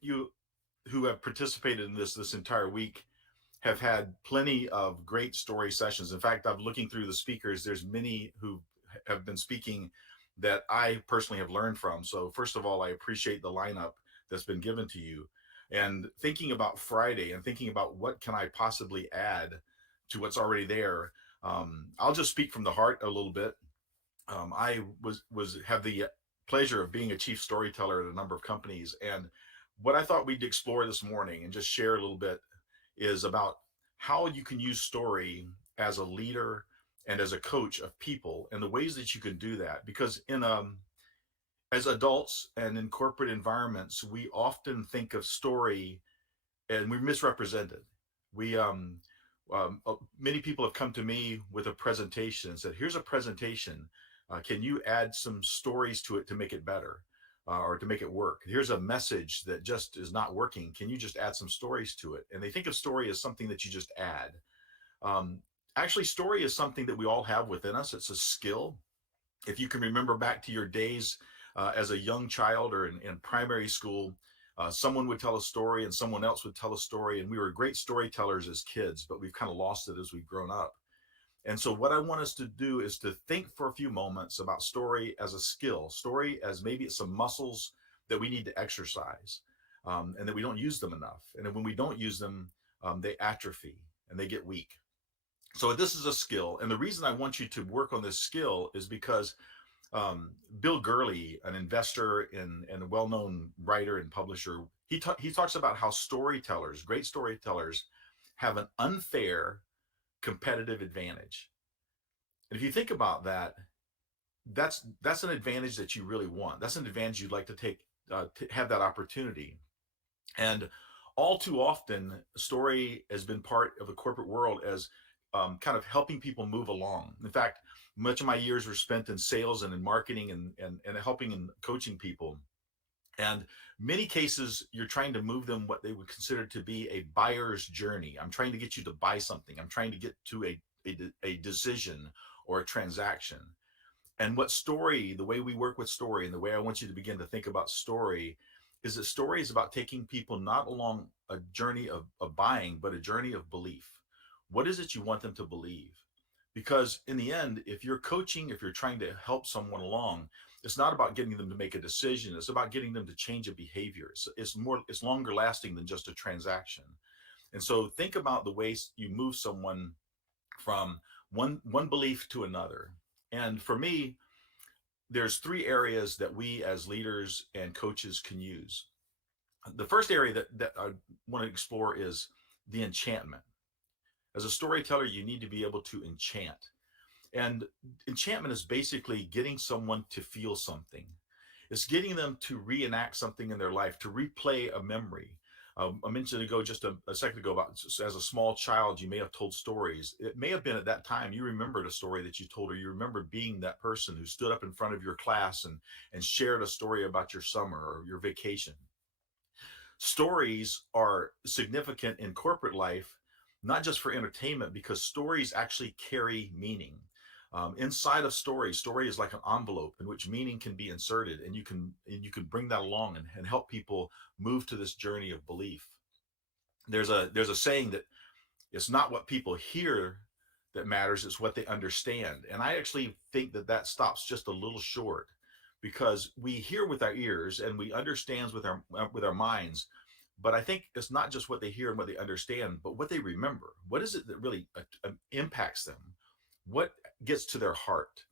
You who have participated in this entire week have had plenty of great story sessions. In fact, I'm looking through the speakers. There's many who have been speaking that I personally have learned from. So first of all, I appreciate the lineup that's been given to you. And thinking about Friday and thinking about what can I possibly add to what's already there, I'll just speak from the heart a little bit. I was have the pleasure of being a chief storyteller at a number of companies, and what I thought we'd explore this morning and just share a little bit is about how you can use story as a leader and as a coach of people, and the ways that you can do that. Because in as adults and in corporate environments, we often think of story and we're misrepresented. We many people have come to me with a presentation and said, "Here's a presentation. Can you add some stories to it to make it better, or to make it work? Here's a message that just is not working. Can you just add some stories to it?" And they think of story as something that you just add. Um, Actually, story is something that we all have within us. It's a skill. If you can remember back to your days as a young child or in primary school, someone would tell a story and someone else would tell a story, and we were great storytellers as kids, but we've kind of lost it as we've grown up. And so, what I want us to do is to think for a few moments about story as a skill, story as maybe it's some muscles that we need to exercise, and that we don't use them enough. And then when we don't use them, they atrophy and they get weak. So, this is a skill. And the reason I want you to work on this skill is because Bill Gurley, an investor and a well-known writer and publisher, he talks about how storytellers, great storytellers, have an unfair competitive advantage. And if you think about that, that's an advantage that you really want. That's an advantage you'd like to take, to have that opportunity. And all too often, story has been part of the corporate world as kind of helping people move along. In fact, much of my years were spent in sales and in marketing and helping and coaching people. And many cases, you're trying to move them what they would consider to be a buyer's journey. I'm trying to get you to buy something. I'm trying to get to a decision or a transaction. And what story, the way we work with story and the way I want you to begin to think about story is that story is about taking people not along a journey of buying, but a journey of belief. What is it you want them to believe? Because in the end, if you're coaching, if you're trying to help someone along, it's not about getting them to make a decision. It's about getting them to change a behavior. It's longer lasting than just a transaction. And so think about the ways you move someone from one belief to another. And for me, there's three areas that we as leaders and coaches can use. The first area that I want to explore is the enchantment. As a storyteller, you need to be able to enchant. And enchantment is basically getting someone to feel something. It's getting them to reenact something in their life, to replay a memory. I mentioned ago, just a second ago, about as a small child, you may have told stories. It may have been at that time you remembered a story that you told, or you remember being that person who stood up in front of your class and shared a story about your summer or your vacation. Stories are significant in corporate life, not just for entertainment, because stories actually carry meaning. Inside of story is like an envelope in which meaning can be inserted, and you can bring that along and help people move to this journey of belief. There's a saying that it's not what people hear that matters, it's what they understand. And I actually think that that stops just a little short, because we hear with our ears and we understand with our minds, but I think it's not just what they hear and what they understand, but what they remember. What is it that really impacts them? What gets to their heart?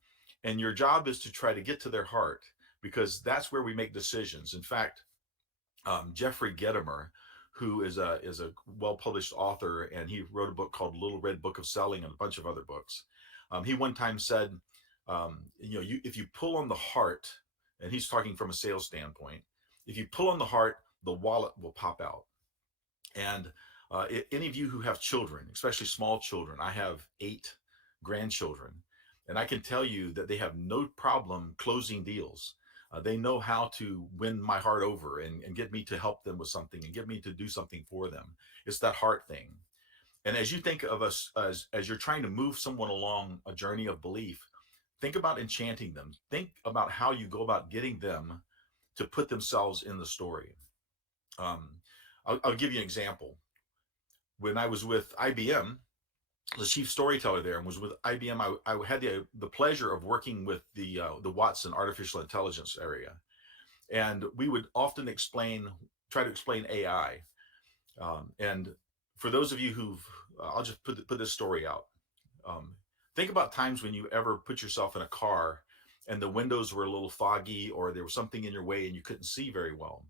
And your job is to try to get to their heart, because that's where we make decisions. In fact, Jeffrey Gitomer, who is a well-published author, and he wrote a book called Little Red Book of Selling and a bunch of other books. He one time said, if you pull on the heart, and he's talking from a sales standpoint, if you pull on the heart, the wallet will pop out. And any of you who have children, especially small children, I have 8 grandchildren, and I can tell you that they have no problem closing deals. They know how to win my heart over and get me to help them with something and get me to do something for them. It's that heart thing. And as you think of us as you're trying to move someone along a journey of belief, think about enchanting them. Think about how you go about getting them to put themselves in the story. Um, I'll give you an example. When I was with IBM, the chief storyteller there, and was with IBM, I had the pleasure of working with the Watson artificial intelligence area, and we would often try to explain AI. And for those of you who've, I'll just put this story out. Um, think about times when you ever put yourself in a car and the windows were a little foggy or there was something in your way and you couldn't see very well.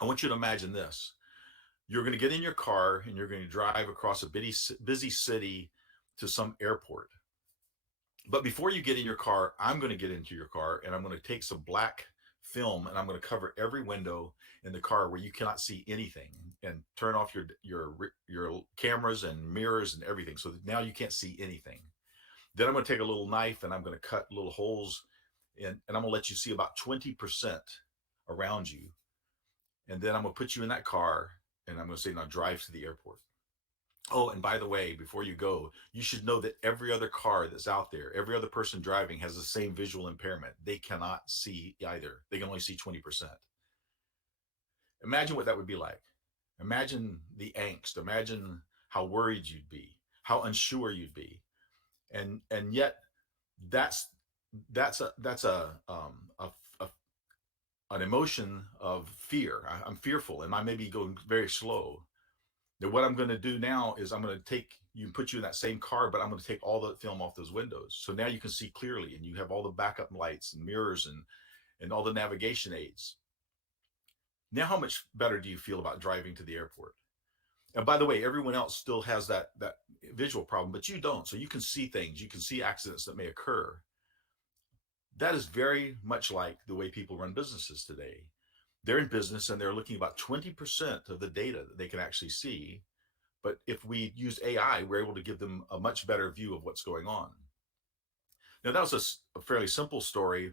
I want you to imagine this. You're going to get in your car and you're going to drive across a busy city to some airport. But before you get in your car, I'm going to get into your car and I'm going to take some black film and I'm going to cover every window in the car where you cannot see anything, and turn off your cameras and mirrors and everything so that now you can't see anything. Then I'm going to take a little knife and I'm going to cut little holes and I'm going to let you see about 20% around you. And then I'm going to put you in that car and I'm going to say, now drive to the airport. Oh, and by the way, before you go, you should know that every other car that's out there, every other person driving has the same visual impairment. They cannot see either. They can only see 20%. Imagine what that would be like. Imagine the angst. Imagine how worried you'd be, how unsure you'd be. And yet that's a an emotion of fear. I'm fearful and I may be going very slow. Now, what I'm going to do now is I'm going to take you and put you in that same car, but I'm going to take all the film off those windows. So now you can see clearly and you have all the backup lights and mirrors and all the navigation aids. Now, how much better do you feel about driving to the airport? And by the way, everyone else still has that visual problem, but you don't. So you can see things, you can see accidents that may occur. That is very much like the way people run businesses today. They're in business and they're looking about 20% of the data that they can actually see. But if we use AI, we're able to give them a much better view of what's going on. Now, that was a fairly simple story,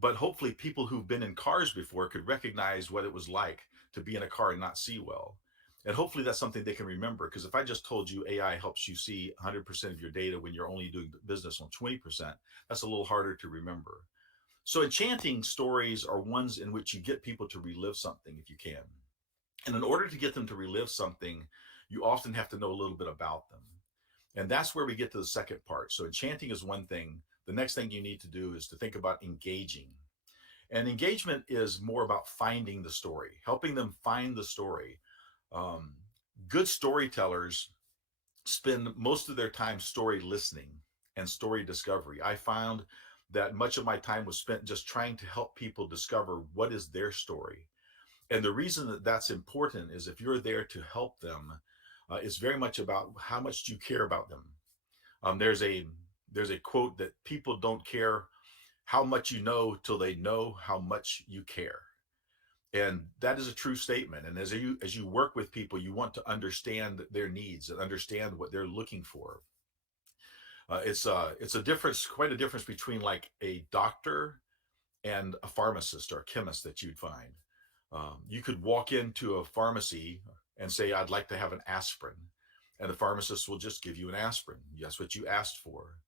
but hopefully, people who've been in cars before could recognize what it was like to be in a car and not see well. And hopefully, that's something they can remember. Because if I just told you AI helps you see 100% of your data when you're only doing business on 20%, that's a little harder to remember. So, enchanting stories are ones in which you get people to relive something if you can. And in order to get them to relive something, you often have to know a little bit about them. And that's where we get to the second part. So, enchanting is one thing. The next thing you need to do is to think about engaging. And engagement is more about finding the story, helping them find the story. Um, Good storytellers spend most of their time story listening and story discovery. I found that much of my time was spent just trying to help people discover what is their story. And the reason that that's important is if you're there to help them, it's very much about how much do you care about them. Um, there's a there's a quote that people don't care how much you know till they know how much you care, and that is a true statement. And as you work with people, you want to understand their needs and understand what they're looking for. It's a difference, quite a difference between like a doctor and a pharmacist or a chemist that you'd find. You could walk into a pharmacy and say, I'd like to have an aspirin. And the pharmacist will just give you an aspirin. That's what you asked for.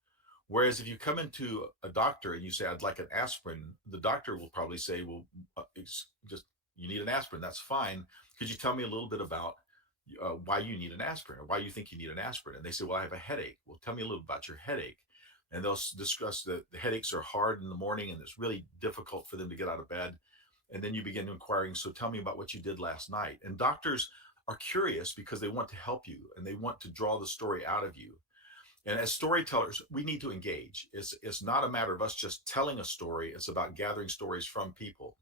Whereas if you come into a doctor and you say, I'd like an aspirin, the doctor will probably say, well, it's just, you need an aspirin. That's fine. Could you tell me a little bit about why you need an aspirin or why you think you need an aspirin? And they say, well, I have a headache. Well, tell me a little about your headache. And they'll discuss that the headaches are hard in the morning and it's really difficult for them to get out of bed. And then you begin inquiring, so tell me about what you did last night. And doctors are curious because they want to help you and they want to draw the story out of you. And as storytellers, we need to engage. It's not a matter of us just telling a story, it's about gathering stories from people.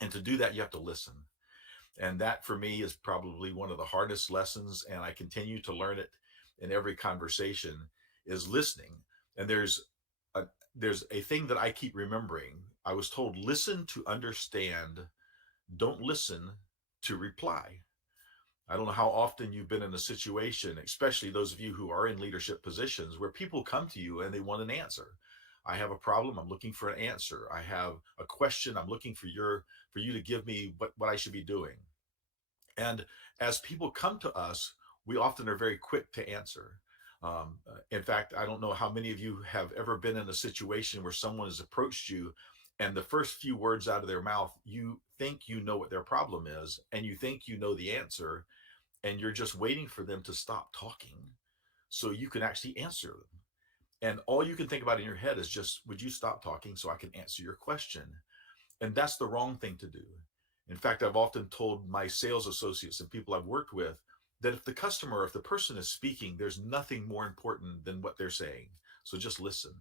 And to do that, you have to listen. And that for me is probably one of the hardest lessons. And I continue to learn it in every conversation is listening. And a, there's a thing that I keep remembering. I was told, listen to understand, don't listen to reply. I don't know how often you've been in a situation, especially those of you who are in leadership positions, where people come to you and they want an answer. I have a problem. I'm looking for an answer. I have a question. I'm looking for you to give me what I should be doing. And as people come to us, we often are very quick to answer. In fact, I don't know how many of you have ever been in a situation where someone has approached you, and the first few words out of their mouth, you think you know what their problem is, and you think you know the answer, and you're just waiting for them to stop talking so you can actually answer them. And all you can think about in your head is just, would you stop talking so I can answer your question? And that's the wrong thing to do. In fact, I've often told my sales associates and people I've worked with that if the customer, if the person is speaking, there's nothing more important than what they're saying. So just listen.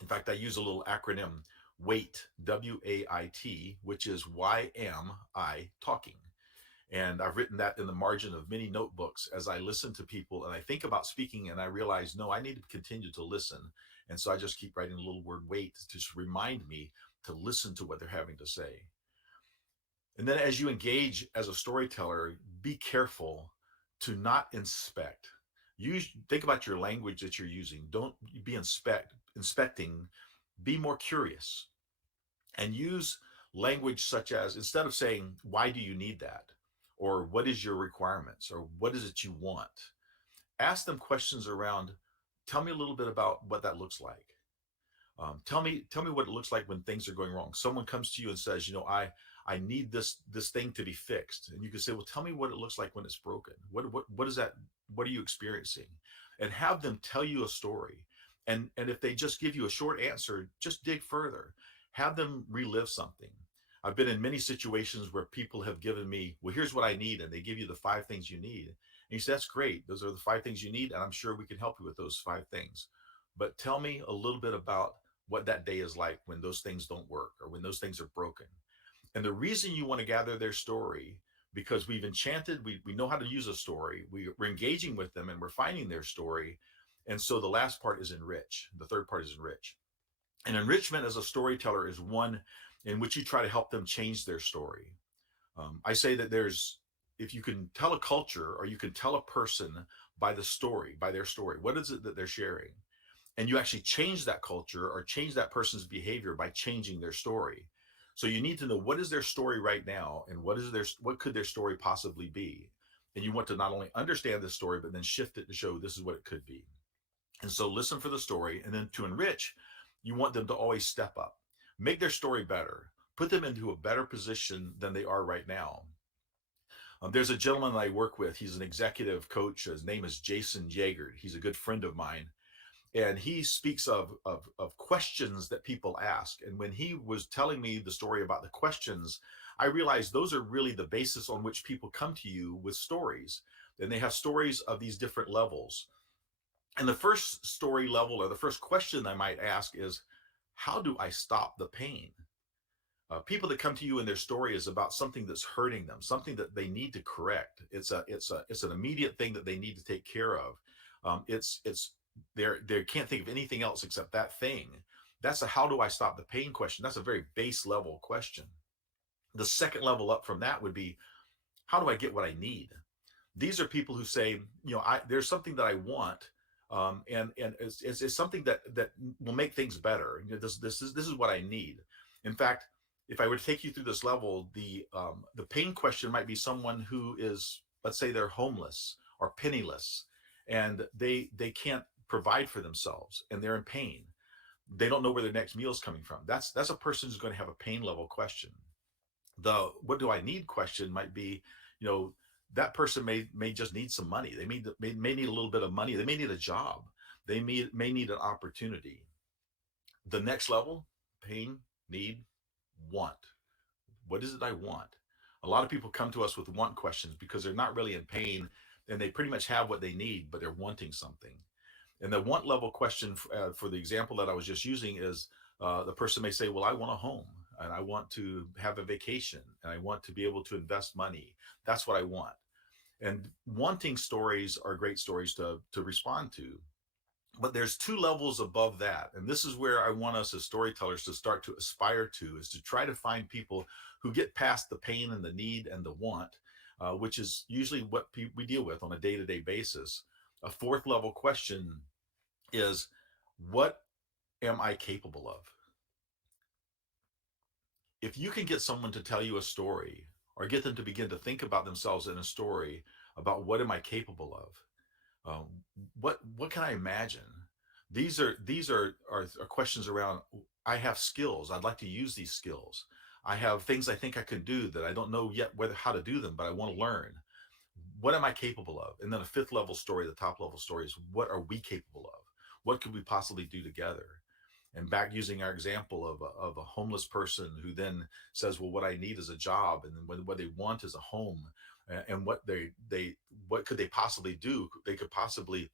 In fact, I use a little acronym, WAIT, WAIT, which is why am I talking? And I've written that in the margin of many notebooks as I listen to people and I think about speaking and I realize, no, I need to continue to listen. And so I just keep writing a little word wait to just remind me to listen to what they're having to say. And then as you engage as a storyteller, be careful to not inspect. Think about your language that you're using. Don't be inspecting, be more curious and use language such as, instead of saying, why do you need that? Or what is your requirements? Or what is it you want? Ask them questions around, tell me a little bit about what that looks like. Tell me what it looks like when things are going wrong. Someone comes to you and says, I need this thing to be fixed, and you can say, well, tell me what it looks like when it's broken. What is that? What are you experiencing? And have them tell you a story. And if they just give you a short answer, just dig further. Have them relive something. I've been in many situations where people have given me, well, here's what I need, and they give you the 5 things you need. And you say, that's great. Those are the 5 things you need, and I'm sure we can help you with those 5 things. But tell me a little bit about what that day is like when those things don't work or when those things are broken. And the reason you want to gather their story, because we've enchanted, we know how to use a story, we're engaging with them and we're finding their story. And so the last part is enrich. The third part is enrich. And enrichment as a storyteller is one in which you try to help them change their story. I say that if you can tell a culture or you can tell a person by the story, by their story, what is it that they're sharing? And you actually change that culture or change that person's behavior by changing their story. So you need to know, what is their story right now, and what could their story possibly be? And you want to not only understand this story, but then shift it to show this is what it could be. And so listen for the story, and then to enrich, you want them to always step up, make their story better, put them into a better position than they are right now. There's a gentleman I work with. He's an executive coach. His name is Jason Yeager. He's a good friend of mine, and he speaks of questions that people ask. And when he was telling me the story about the questions, I realized those are really the basis on which people come to you with stories. And they have stories of these different levels. And the first story level, or the first question I might ask, is, how do I stop the pain? People that come to you and their story is about something that's hurting them, something that they need to correct. It's an immediate thing that they need to take care of. It's they can't think of anything else except that thing. That's a how do I stop the pain question. That's a very base level question. The second level up from that would be, how do I get what I need? These are people who say, there's something that I want, and it's something that will make things better. This is what I need. In fact, if I were to take you through this level, the pain question might be someone who is, let's say, they're homeless or penniless, and they can't provide for themselves, and they're in pain. They don't know where their next meal is coming from. That's a person who's going to have a pain level question. The what do I need question might be, you know, that person may just need some money. They may need a little bit of money. They may need a job. They may need an opportunity. The next level, pain, need, want. What is it I want? A lot of people come to us with want questions because they're not really in pain, and they pretty much have what they need, but they're wanting something. And the want level question, for the example that I was just using, is the person may say, well, I want a home, and I want to have a vacation, and I want to be able to invest money. That's what I want. And wanting stories are great stories to respond to. But there's 2 levels above that. And this is where I want us as storytellers to start to aspire to, is to try to find people who get past the pain and the need and the want, which is usually what we deal with on a day-to-day basis. A fourth level question is, what am I capable of? If you can get someone to tell you a story, or get them to begin to think about themselves in a story, about what am I capable of? What can I imagine? These are questions around. I have skills. I'd like to use these skills. I have things I think I can do that I don't know yet whether how to do them, but I want to learn. What am I capable of? And then a fifth level story, the top level story is what are we capable of? What could we possibly do together? And back using our example of a homeless person who then says, well, what I need is a job, and then what they want is a home, and what could they possibly do? They could possibly,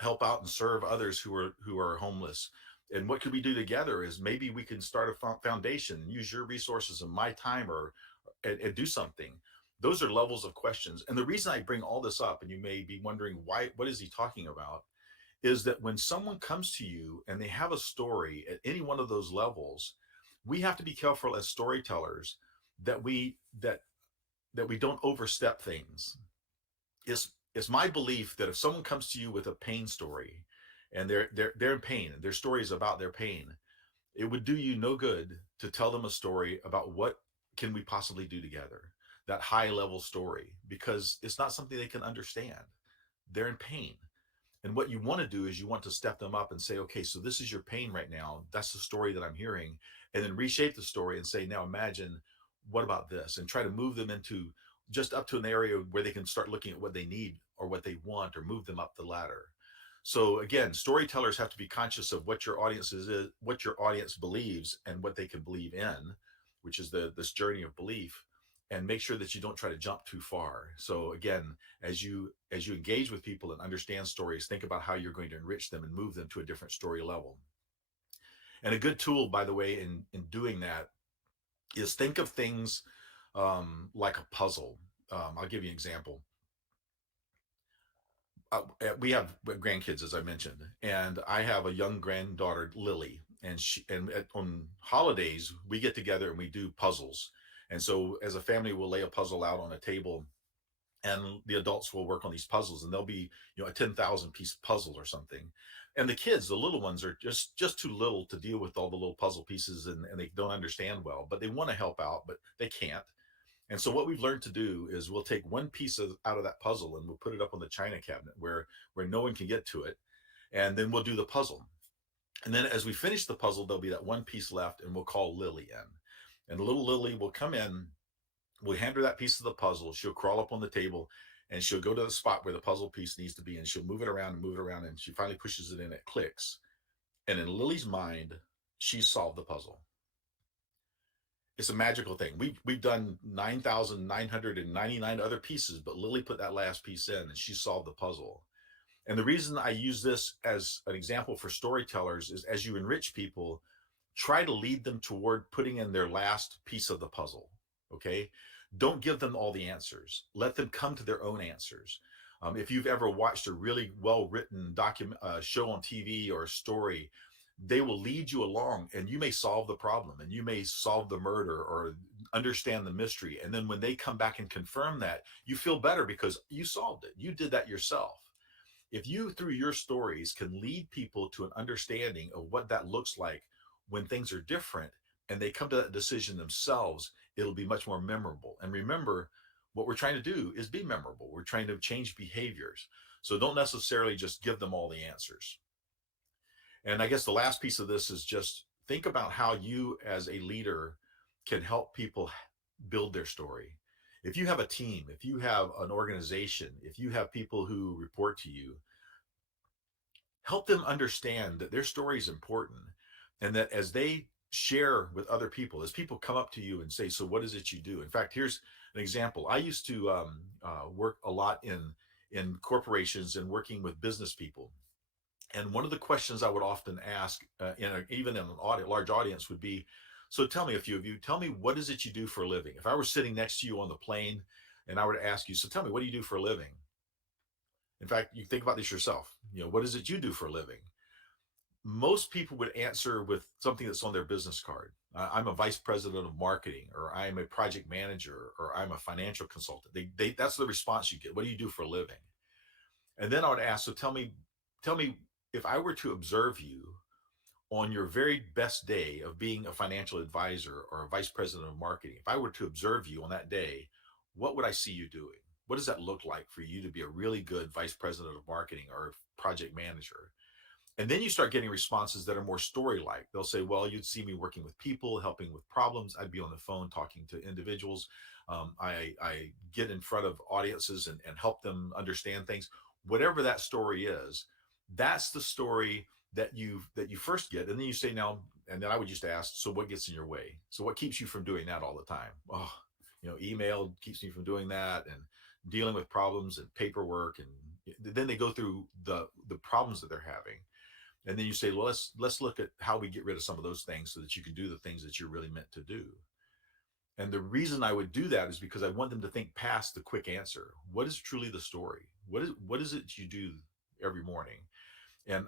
help out and serve others who are homeless. And what could we do together is maybe we can start a foundation and use your resources and my time, or and do something. Those are levels of questions. And the reason I bring all this up, and you may be wondering why, what is he talking about, is that when someone comes to you and they have a story at any one of those levels, we have to be careful as storytellers that we don't overstep things. It's my belief that if someone comes to you with a pain story, and they're in pain, and their story is about their pain, it would do you no good to tell them a story about what can we possibly do together, that high level story, because it's not something they can understand. They're in pain. And what you want to do is you want to step them up and say, okay, so this is your pain right now. That's the story that I'm hearing. And then reshape the story and say, now imagine, what about this? And try to move them into just up to an area where they can start looking at what they need or what they want, or move them up the ladder. So again, storytellers have to be conscious of what your audience is, what your audience believes, and what they can believe in, which is this journey of belief, and make sure that you don't try to jump too far. So again, as you engage with people and understand stories, think about how you're going to enrich them and move them to a different story level. And a good tool, by the way, in doing that is think of things like a puzzle. I'll give you an example. We have grandkids, as I mentioned, and I have a young granddaughter, Lily, and on holidays we get together and we do puzzles. And so, as a family, we'll lay a puzzle out on a table, and the adults will work on these puzzles, and they'll be, a 10,000 piece puzzle or something. And the kids, the little ones, are just too little to deal with all the little puzzle pieces, and they don't understand well, but they want to help out, but they can't. And so what we've learned to do is we'll take one piece out of that puzzle, and we'll put it up on the china cabinet where no one can get to it. And then we'll do the puzzle. And then as we finish the puzzle, there'll be that one piece left, and we'll call Lily in. And little Lily will come in, we'll hand her that piece of the puzzle. She'll crawl up on the table, and she'll go to the spot where the puzzle piece needs to be, and she'll move it around and move it around. And she finally pushes it in, it clicks. And in Lily's mind, she's solved the puzzle. It's a magical thing. We've done 9,999 other pieces, but Lily put that last piece in, and she solved the puzzle. And the reason I use this as an example for storytellers is, as you enrich people, try to lead them toward putting in their last piece of the puzzle. Okay. Don't give them all the answers. Let them come to their own answers. If you've ever watched a really well written show on TV or a story, they will lead you along, and you may solve the problem, and you may solve the murder or understand the mystery. And then when they come back and confirm that, you feel better because you solved it. You did that yourself. If you, through your stories, can lead people to an understanding of what that looks like when things are different, and they come to that decision themselves, it'll be much more memorable. And remember, what we're trying to do is be memorable. We're trying to change behaviors. So don't necessarily just give them all the answers. And I guess the last piece of this is just think about how you, as a leader, can help people build their story. If you have a team, if you have an organization, if you have people who report to you, help them understand that their story is important, and that as they share with other people, as people come up to you and say, so what is it you do? In fact, here's an example. I used to work a lot in corporations and working with business people. And one of the questions I would often ask, even in an large audience, would be, so tell me, a few of you, tell me, what is it you do for a living? If I were sitting next to you on the plane and I were to ask you, so tell me, what do you do for a living? In fact, you think about this yourself. What is it you do for a living? Most people would answer with something that's on their business card. I'm a vice president of marketing, or I'm a project manager, or I'm a financial consultant. That's the response you get. What do you do for a living? And then I would ask, so tell me, if I were to observe you on your very best day of being a financial advisor or a vice president of marketing, if I were to observe you on that day, what would I see you doing? what does that look like for you to be a really good vice president of marketing or project manager? And then you start getting responses that are more story like. They'll say, well, you'd see me working with people, helping with problems. I'd be on the phone talking to individuals. I get in front of audiences and help them understand things. Whatever that story is, that's the story that you first get. And then you say, now, and then I would just ask, so what gets in your way? So what keeps you from doing that all the time? Oh, email keeps me from doing that, and dealing with problems and paperwork. And then they go through the problems that they're having, and then you say, well, let's look at how we get rid of some of those things so that you can do the things that you're really meant to do. And the reason I would do that is because I want them to think past the quick answer. What is truly the story? What is it you do every morning? And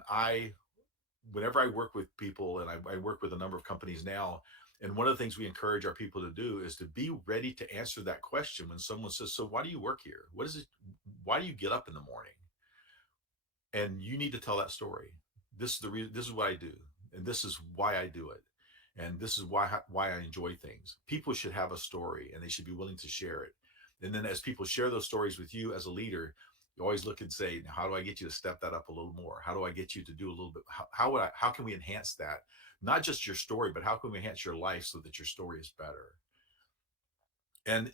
whenever I work with people, and I work with a number of companies now, and one of the things we encourage our people to do is to be ready to answer that question when someone says, so why do you work here? What is it? Why do you get up in the morning? And you need to tell that story. This is the reason. This is what I do, and this is why I do it, and this is why I enjoy things. People should have a story, and they should be willing to share it. And then, as people share those stories with you as a leader, you always look and say, how do I get you to step that up a little more? How do I get you to do a little bit? How can we enhance that? Not just your story, but how can we enhance your life so that your story is better? And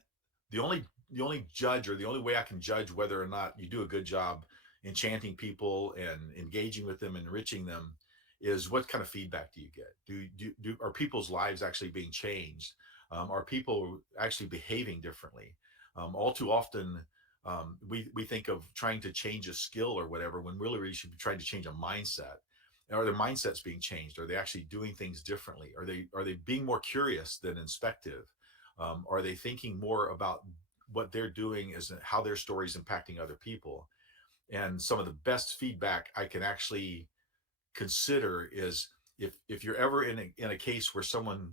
the only judge, or the only way I can judge whether or not you do a good job enchanting people and engaging with them, enriching them, is what kind of feedback do you get? Are people's lives actually being changed? Are people actually behaving differently? All too often, we think of trying to change a skill or whatever, when really we should be trying to change a mindset. Are their mindsets being changed? Are they actually doing things differently? Are they being more curious than inspective? Are they thinking more about what they're doing is how their story is impacting other people? And some of the best feedback I can actually consider is, if you're ever in a case where someone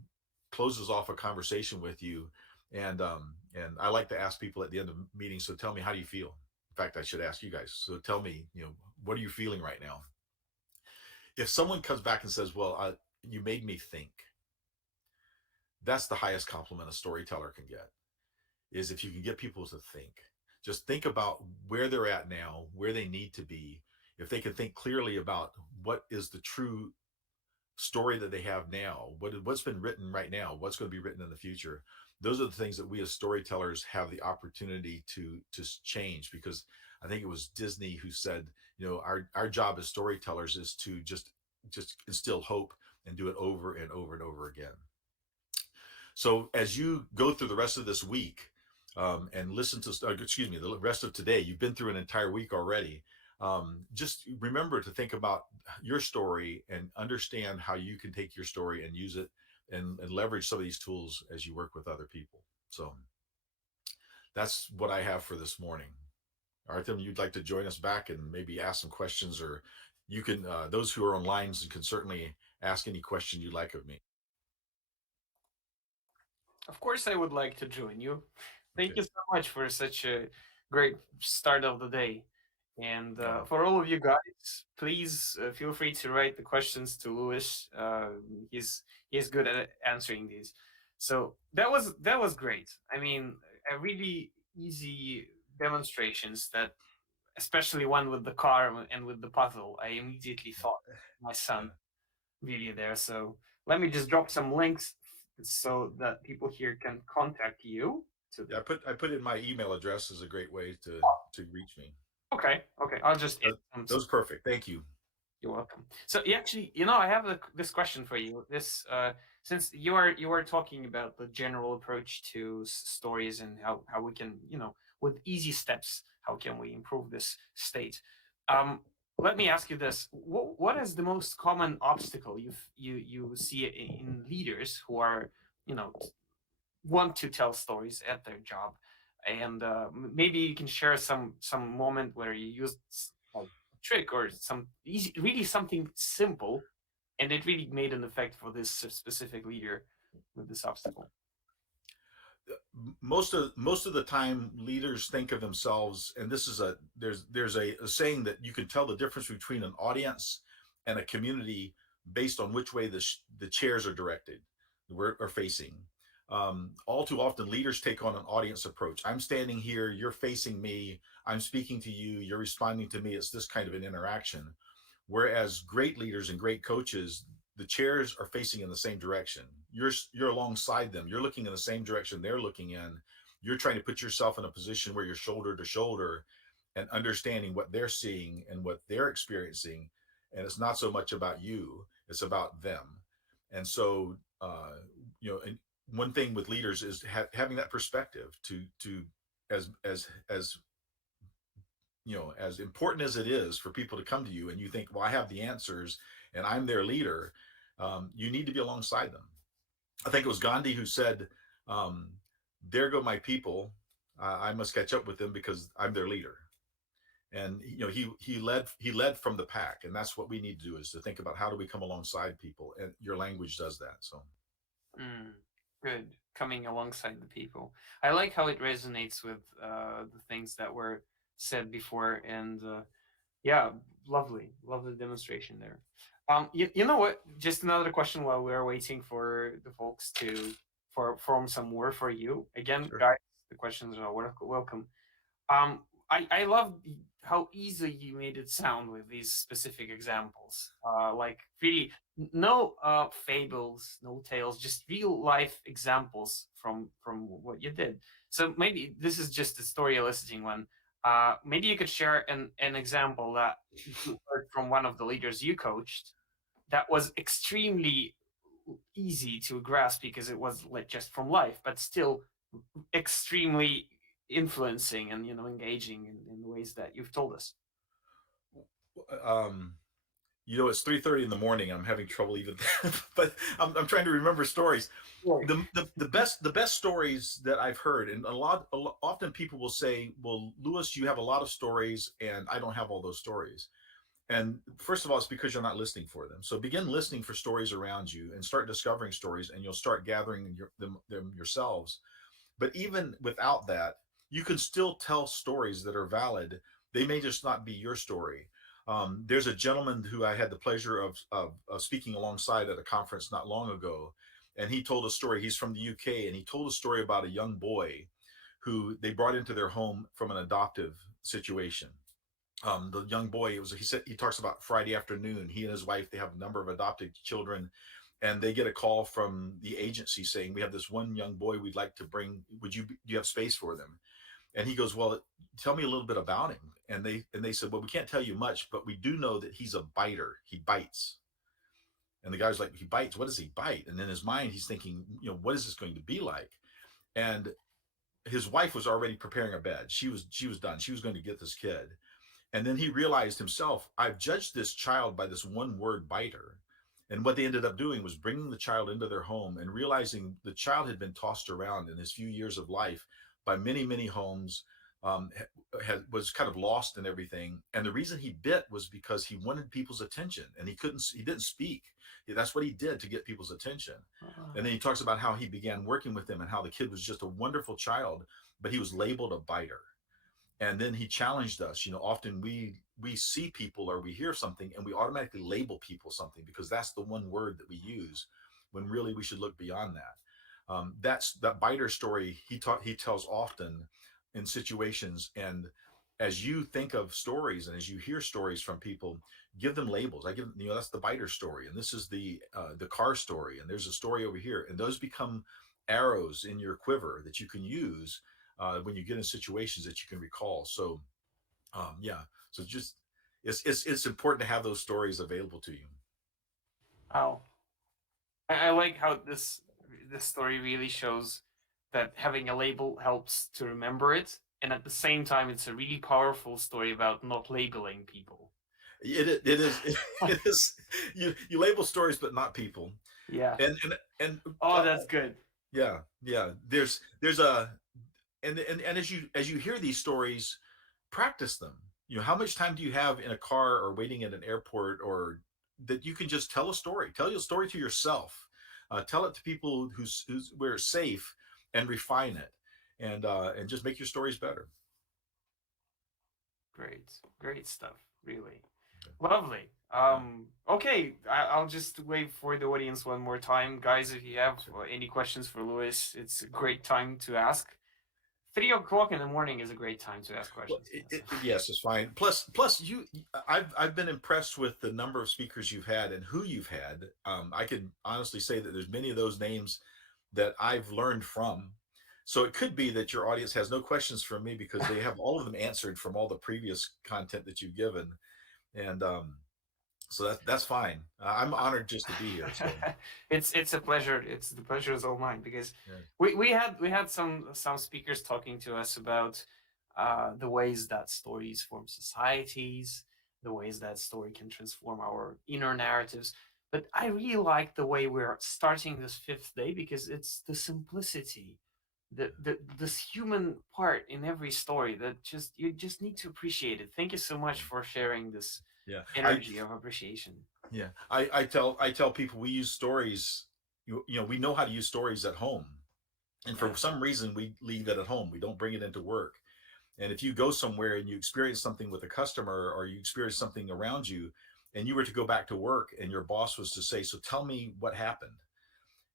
closes off a conversation with you, and I like to ask people at the end of meetings, so tell me, how do you feel? In fact, I should ask you guys, so tell me, what are you feeling right now? If someone comes back and says, well, you made me think, that's the highest compliment a storyteller can get, is if you can get people to think. Just think about where they're at now, where they need to be. If they can think clearly about what is the true story that they have now, what's been written right now, what's going to be written in the future. Those are the things that we as storytellers have the opportunity to change. Because I think it was Disney who said, our job as storytellers is to just instill hope and do it over and over and over again. So as you go through the rest of this week, and listen to, excuse me, the rest of today, you've been through an entire week already. Just remember to think about your story and understand how you can take your story and use it, and leverage some of these tools as you work with other people. So that's what I have for this morning. Artem, you'd like to join us back and maybe ask some questions, or you can, those who are online can certainly ask any question you like of me. Of course, I would like to join you. Thank Okay. you so much for such a great start of the day. And Uh, for all of you guys, please feel free to write the questions to Lewis. He's good at answering these. So that was great. I mean, a really easy demonstrations that, especially one with the car and with the puzzle. I immediately thought my yeah. son video there. So let me just drop some links so that people here can contact you to the. Yeah, I put in my email address as a great way to reach me. Okay, okay. I'll just add That, that some. was perfect. Thank you. You're welcome. So actually, I have this question for you. This since you are talking about the general approach to stories and how we can, with easy steps, how can we improve this state? Um, Let me ask you this: what is the most common obstacle you see in leaders who are, want to tell stories at their job? And maybe you can share some moment where you used a trick or some easy, really something simple, and it really made an effect for this specific leader with this obstacle. Most of the time, leaders think of themselves, and this is there's a saying that you can tell the difference between an audience and a community based on which way the chairs are directed, or facing. All too often, leaders take on an audience approach. I'm standing here, you're facing me, I'm speaking to you, you're responding to me. It's this kind of an interaction. Whereas great leaders and great coaches, the chairs are facing in the same direction. You're alongside them. You're looking in the same direction they're looking in. You're trying to put yourself in a position where you're shoulder to shoulder and understanding what they're seeing and what they're experiencing. And it's not so much about you; it's about them. And so, and one thing with leaders is having that perspective to as as important as it is for people to come to you and you think, well, I have the answers and I'm their leader. You need to be alongside them. I think it was Gandhi who said, um, "There go my people. I must catch up with them because I'm their leader." And he led from the pack, and that's what we need to do is to think about how do we come alongside people, and your language does that. So Mm, good. Coming alongside the people. I like how it resonates with the things that were said before, and yeah, lovely demonstration there. You know what? Just another question while we're waiting for the folks to form some more for you. Again, sure. guys, the questions are welcome. Um, I love how easy you made it sound with these specific examples. Like really, no fables, no tales, just real life examples from what you did. So maybe this is just a story eliciting one. Maybe you could share an example that you heard from one of the leaders you coached that was extremely easy to grasp because it was like just from life, but still extremely influencing and engaging in the ways that you've told us. Um, it's 3:30 in the morning. I'm having trouble even, but I'm trying to remember stories. Right. The best stories that I've heard, and often people will say, "Well, Lewis, you have a lot of stories, and I don't have all those stories." And first of all, it's because you're not listening for them. So begin listening for stories around you and start discovering stories, and you'll start gathering them yourselves. But even without that, you can still tell stories that are valid. They may just not be your story. There's a gentleman who I had the pleasure of speaking alongside at a conference not long ago, and he told a story. He's from the UK, and he told a story about a young boy who they brought into their home from an adoptive situation. The young boy, he talks about Friday afternoon. He and his wife, they have a number of adopted children, and they get a call from the agency saying, we have this one young boy we'd like to bring. Do you have space for them? And he goes, well, tell me a little bit about him. And they said, well, we can't tell you much, but we do know that he's a biter. He bites. And the guy's like, he bites, what does he bite? And in his mind he's thinking, what is this going to be like? And his wife was already preparing a bed. She was done. She was going to get this kid. And then he realized himself, I've judged this child by this one word, biter. And what they ended up doing was bringing the child into their home and realizing the child had been tossed around in his few years of life by many, many homes, was kind of lost in everything. And the reason he bit was because he wanted people's attention and he didn't speak. That's what he did to get people's attention. And then he talks about how he began working with them and how the kid was just a wonderful child, but he was labeled a biter. And then he challenged us. Often we see people or we hear something and we automatically label people something because that's the one word that we use, when really we should look beyond that. That's that biter story he tells often in situations. And as you think of stories and as you hear stories from people, give them labels. I give that's the biter story, and this is the car story, and there's a story over here, and those become arrows in your quiver that you can use when you get in situations that you can recall. So yeah, so just it's important to have those stories available to you. Wow. I like how this story really shows that having a label helps to remember it, and at the same time, it's a really powerful story about not labeling people. It is it is you label stories but not people. Yeah. And Oh, that's good. yeah, yeah, there's a and as you hear these stories, practice them. How much time do you have in a car or waiting at an airport, or that you can just tell your story to yourself, tell it to people who's where it's safe, and refine it, and just make your stories better. Great, great stuff. Really. Lovely. Yeah. Okay, I'll just wait for the audience one more time, guys. If you have any questions for Lewis, it's a great time to ask. 3 o'clock in the morning is a great time to ask Well, questions. Yeah, so. yes, it's fine. Plus, I've been impressed with the number of speakers you've had and who you've had. I can honestly say that there's many of those names that I've learned from. So it could be that your audience has no questions from me because they have all of them answered from all the previous content that you've given, and so that's fine. I'm honored just to be here. So It's a pleasure. It's the pleasure is all mine because yeah, we had some speakers talking to us about the ways that stories form societies, the ways that story can transform our inner narratives. But I really like the way we're starting this fifth day because it's the simplicity, the this human part in every story that just you just need to appreciate it. Thank you so much for sharing this yeah. energy of appreciation. I tell people we use stories. We know how to use stories at home, and for Yeah, some reason we leave it at home. We don't bring it into work. And if you go somewhere and you experience something with a customer or you experience something around you, and you were to go back to work and your boss was to say, "So tell me what happened,"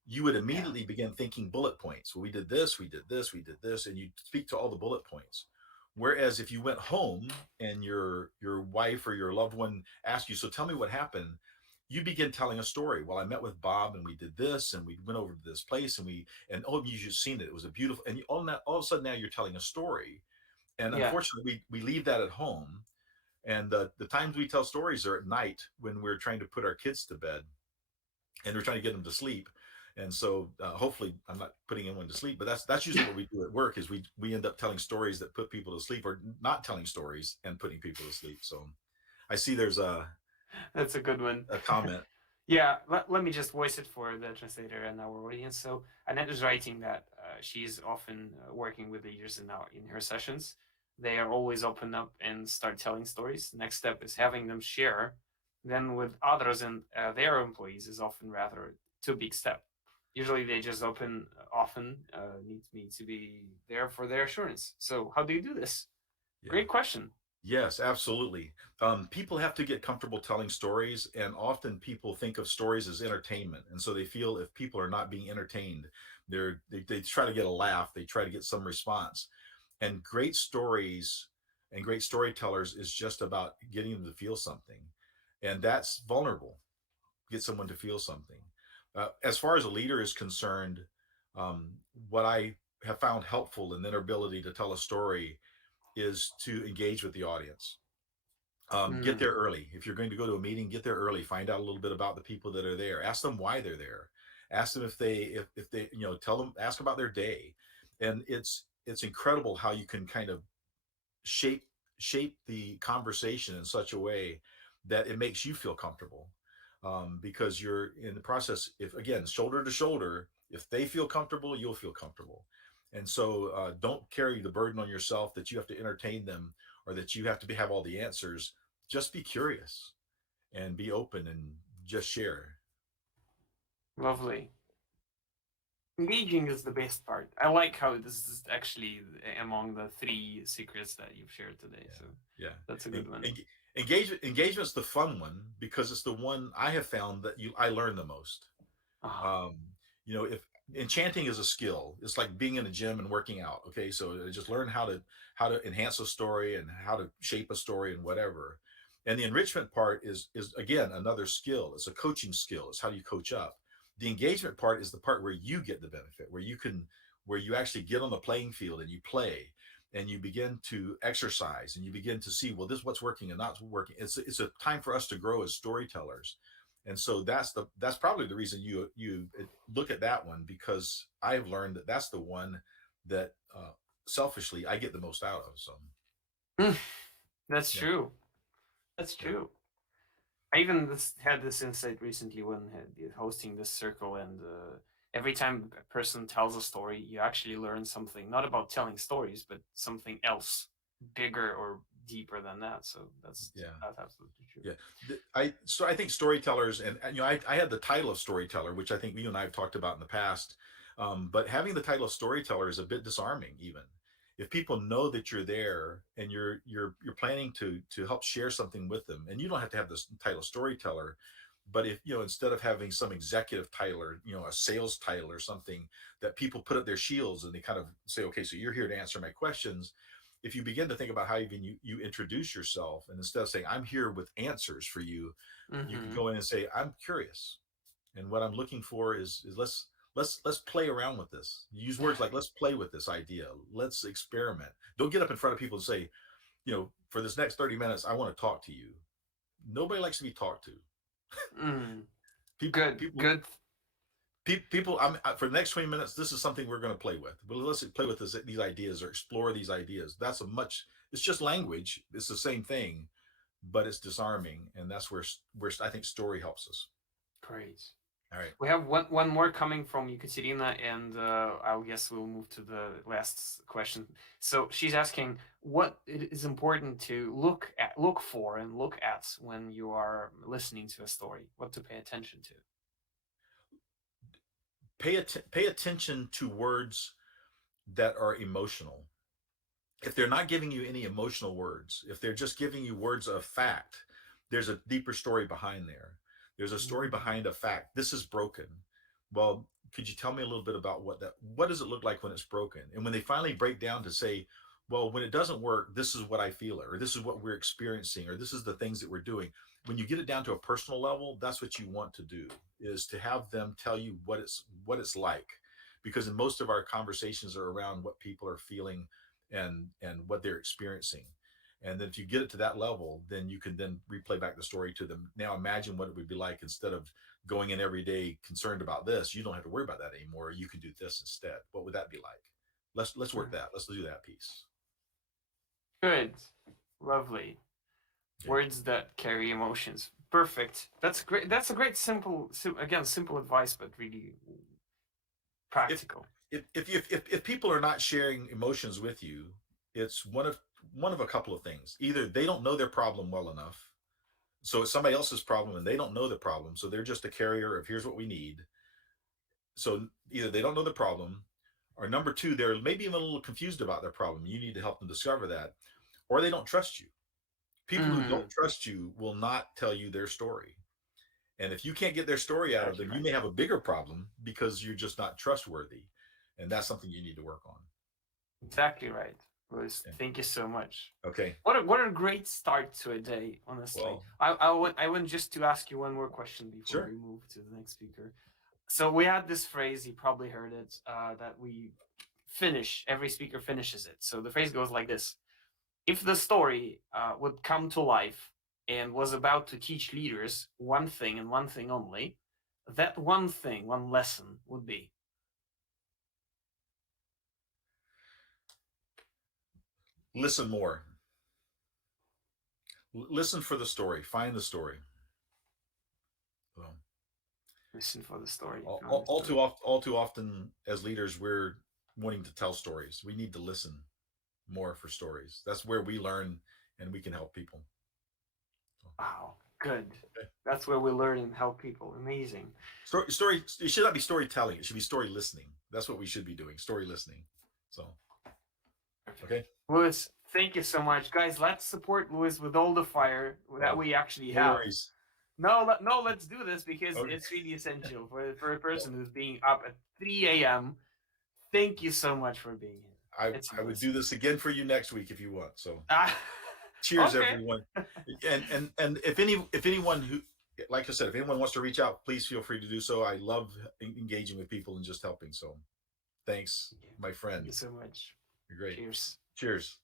you would yeah, immediately begin thinking bullet points. Well, we did this, we did this, we did this, and you speak to all the bullet points. Whereas if you went home and your wife or your loved one asked you, "So tell me what happened," you begin telling a story. Well, I met with Bob and we did this and we went over to this place and oh, you just seen it. It was a beautiful and all of a sudden now you're telling a story. And yeah. unfortunately, we leave that at home. And the times we tell stories are at night when we're trying to put our kids to bed and we're trying to get them to sleep. And so hopefully I'm not putting anyone to sleep, but that's usually what we do at work is we end up telling stories that put people to sleep or not telling stories and putting people to sleep. So I see there's That's a good one. a comment. Yeah, let me just voice it for the translator and our audience. So Annette is writing that she's often working with leaders in her sessions. They are always open up and start telling stories. The next step is having them share. Then with others and their employees is often rather too big step. Usually they just often need to be there for their assurance. So how do you do this? Yeah. Great question. Yes, absolutely. People have to get comfortable telling stories, and often people think of stories as entertainment, and so they feel if people are not being entertained, they try to get a laugh, they try to get some response. And great stories and great storytellers is just about getting them to feel something, and that's vulnerable. Get someone to feel something. As far as a leader is concerned, um, what I have found helpful in their ability to tell a story is to engage with the audience. Get Mm, there early. If you're going to go to a meeting, get there early. Find out a little bit about the people that are there. Ask them why they're there. Ask them if they tell them ask about their day. And it's incredible how you can kind of shape shape the conversation in such a way that it makes you feel comfortable, because you're in the process. If again, shoulder to shoulder, if they feel comfortable, you'll feel comfortable. And so don't carry the burden on yourself that you have to entertain them or that you have to have all the answers. Just be curious and be open and just share. lovely. Engaging is the best part. I like how this is actually among the three secrets that you've shared today. So Yeah, that's a yeah. good one. Engagement's the fun one because it's the one I have found that you I learn the most. Ah, um if enchanting is a skill, it's like being in a gym and working out. Okay, so just learn how to enhance a story and how to shape a story and whatever. And the enrichment part is again another skill. It's a coaching skill. It's how do you coach up. The engagement part is the part where you get the benefit, where you actually get on the playing field and you play and you begin to exercise and you begin to see, well, this is what's working and not working. It's a time for us to grow as storytellers. And so that's probably the reason you look at that one, because I have learned that that's the one that selfishly I get the most out of. So that's yeah, true. That's yeah, true. I even had this insight recently when hosting this circle, and every time a person tells a story, you actually learn something, not about telling stories, but something else, bigger or deeper than that. So yeah, that's absolutely true. yeah. I think storytellers, and I had the title of storyteller, which I think you and I have talked about in the past. But having the title of storyteller is a bit disarming even. if people know that you're there and you're planning to help share something with them, and you don't have to have this title storyteller, but if instead of having some executive title or a sales title or something that people put up their shields and they kind of say, okay, so you're here to answer my questions. If you begin to think about how even you introduce yourself, and instead of saying I'm here with answers for you, you could Mm-hmm. go in and say I'm curious, and what I'm looking for is let's play around with this. Use words like let's play with this idea. Let's experiment. Don't get up in front of people and say, for this next 30 minutes, I want to talk to you. Nobody likes to be talked to. Mm. People, Good, people, good. people. For the next 20 minutes, this is something we're going to play with. But let's play with these ideas or explore these ideas. That's a much. It's just language. It's the same thing, but it's disarming, and that's where I think story helps us. Great. All right. We have one more coming from Ekaterina, and I'll guess we'll move to the last question. So she's asking what it is important to look for, and look at when you are listening to a story. What to pay attention to. Pay attention to words that are emotional. If they're not giving you any emotional words, if they're just giving you words of fact, there's a deeper story behind there. There's a story behind a fact. This is broken. Well, could you tell me a little bit about what does it look like when it's broken? And when they finally break down to say, well, when it doesn't work, this is what I feel, or this is what we're experiencing, or this is the things that we're doing. When you get it down to a personal level, that's what you want to do, is to have them tell you what it's like. Because in most of our conversations are around what people are feeling and what they're experiencing. And then if you get it to that level, then you can then replay back the story to them. Now imagine what it would be like instead of going in every day concerned about this. You don't have to worry about that anymore. You can do this instead. What would that be like? Let's work that. Let's do that piece. Good, lovely. Okay. Words that carry emotions. Perfect. That's great. That's a great again simple advice, but really If practical. if people are not sharing emotions with you, it's one of a couple of things. Either they don't know their problem well enough, so it's somebody else's problem and they don't know the problem, so they're just a carrier of here's what we need. So either they don't know the problem, or number two, they're maybe even a little confused about their problem. You need to help them discover that, or they don't trust you. People who don't Mm, trust you will not tell you their story. And if you can't get their story out of exactly them, you right. may have a bigger problem because you're just not trustworthy. And that's something you need to work on. Exactly right. Louis, Okay. thank you so much. Okay. What a great start to a day, honestly. Well, I want just to ask you one more question before sure. we move to the next speaker. So we had this phrase, you probably heard it, that we finish, every speaker finishes it. So the phrase goes like this: if the story would come to life and was about to teach leaders one thing and one thing only, that one thing, one lesson would be. Listen more. Listen for the story. Find the story. Well, Listen for the story, all, found all, the all story. too often, all too often, as leaders, we're wanting to tell stories. We need to listen more for stories. That's where we learn and we can help people. Wow, good. Okay. That's where we learn and help people. Amazing. Story. It should not be storytelling. It should be story listening. That's what we should be doing. Story listening. So, Perfect. okay. Louis, thank you so much. Guys, let's support Louis with all the fire that Well, we actually no have. worries. No, let's do this because Okay. it's really essential for a Well, person who's being up at 3 a.m. Thank you so much for being here. I It's a I would do blessing. this again for you next week if you want. So, Ah, cheers, okay. everyone. And if anyone who, like I said, if anyone wants to reach out, please feel free to do so. I love engaging with people and just helping. So, thanks, Thank you. my Thank friend. you so much. You're great. Cheers. Cheers.